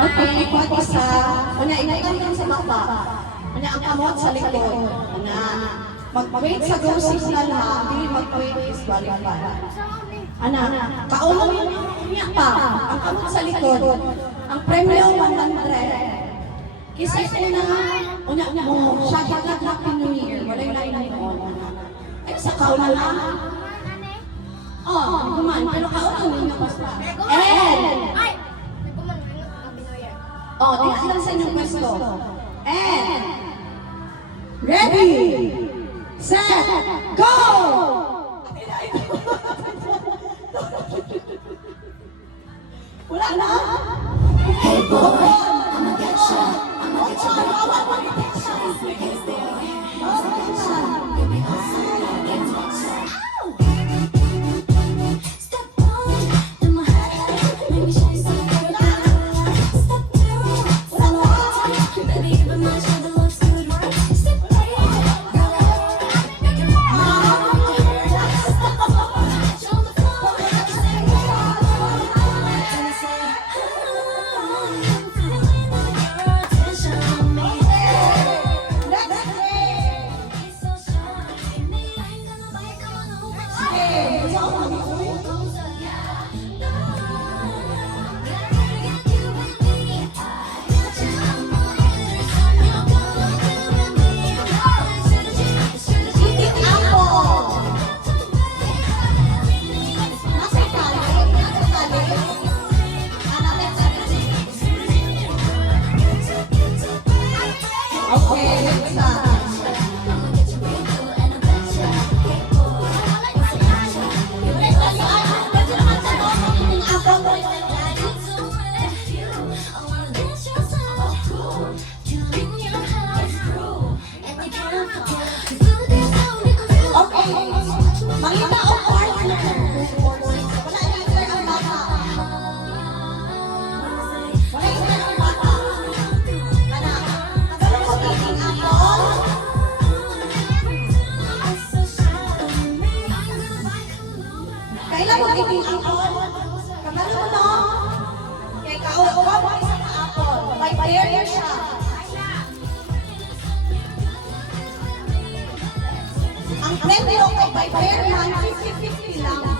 Okay, pag isa, una, inaikan lang sa baba. Una, ang kamot sa likod. Una, mag-wait sa go signal ha, hindi mag-wait is qualified. Ana, kaulo yun niya pa, ang kamot sa likod. Ang premyo 100. Kisay na, una mo, shagit na Happy New Year, walay lain na yun. Ay, sa kauna na. Oh, kuman, pero kaulo yun na basta. Ay! Oh, tingnan lang sa inyong pwesto. And, ready, set, go! Wala na? Hey boy, I'ma get ya. I'ma get ya. Baby, hustle, I get ya. Step one, in my head, let me show you something. Step two, follow on, baby, give it my shoulder looks good. Step three, roll it, make it rain. Show the floor, say yeah. And I say, I'm feeling your attention on me. It's so shiny, me ain't gonna bite on nobody. Okay, next time. Okay, makita o partner. Wala answer ang bata. Wala answer ang bata. Ana, ano ko titing ako? Kailan mo titing ako? Kamalo mo no? Kay kauwa mo isa ka ako. May barrier siya. Ang premyo kay by barrier man 50-50 lang.